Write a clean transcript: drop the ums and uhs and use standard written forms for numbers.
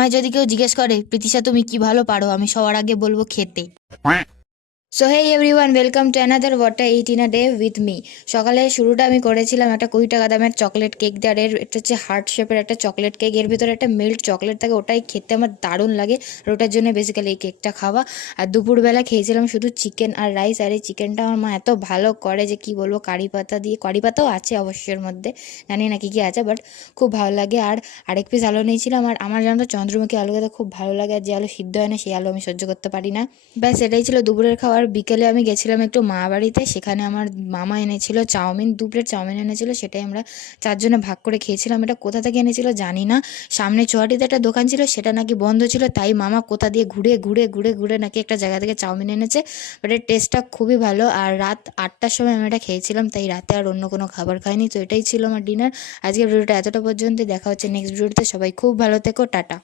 আমায় যদি কেউ জিজ্ঞেস করে প্রীতিশা তুমি কি ভালো পারো, আমি সবার আগে বলবো খেতে। So hey everyone, welcome to another what I eat in a day with me. সকালে শুরুটা আমি করেছিলাম একটা 20 টাকা দামের চকলেট কেক দিয়ে। আর এটা হচ্ছে হার্ট শেপের একটা চকলেট কেক, এর ভিতরে একটা মিল্ক চকলেট থাকে, ওটাই খেতে আমার দারুণ লাগে। আর ওটার জন্য বেসিক্যালি এই কেকটা খাওয়া। আর দুপুরবেলা খেয়েছিলাম শুধু চিকেন আর রাইস। আর এই চিকেনটা আমার মা এত ভালো করে যে কি বলবো, কারি পাতা দিয়ে, কারি পাতাও আছে অবশ্যের মধ্যে, জানি না কী কী আছে, বাট খুব ভালো লাগে। আর আরেক পিস আলু নিয়েছিলাম। আর আমার জানো তো চন্দ্রমুখী আলু খেতে খুব ভালো লাগে, আর যে আলু সিদ্ধ হয় না সেই আলু আমি সহ্য করতে পারি না। ব্যাস এটাই ছিল দুপুরের খাবার। বিকেলে আমি গেছিলাম একটু মা বাড়িতে, সেখানে আমার মামা এনেছিল চাউমিন, 2 প্লেট চাউমিন এনেছিল, সেটাই আমরা চারজনে ভাগ করে খেয়েছিলাম। এটা কোথা থেকে এনেছিল জানি না, সামনে চুয়াটিতে একটা দোকান ছিল, সেটা নাকি বন্ধ ছিল, তাই মামা কোথা দিয়ে ঘুরে ঘুরে ঘুরে ঘুরে নাকি একটা জায়গা থেকে চাউমিন এনেছে। বাট এর টেস্টটা খুবই ভালো। আর রাত 8টার সময় আমি এটা খেয়েছিলাম, তাই রাতে আর অন্য কোনো খাবার খাইনি। তো এটাই ছিল আমার ডিনার। আজকের ভিডিওটা এতটা পর্যন্ত, দেখা হচ্ছে নেক্সট ভিডিওতে। সবাই খুব ভালো থেকো, টাটা।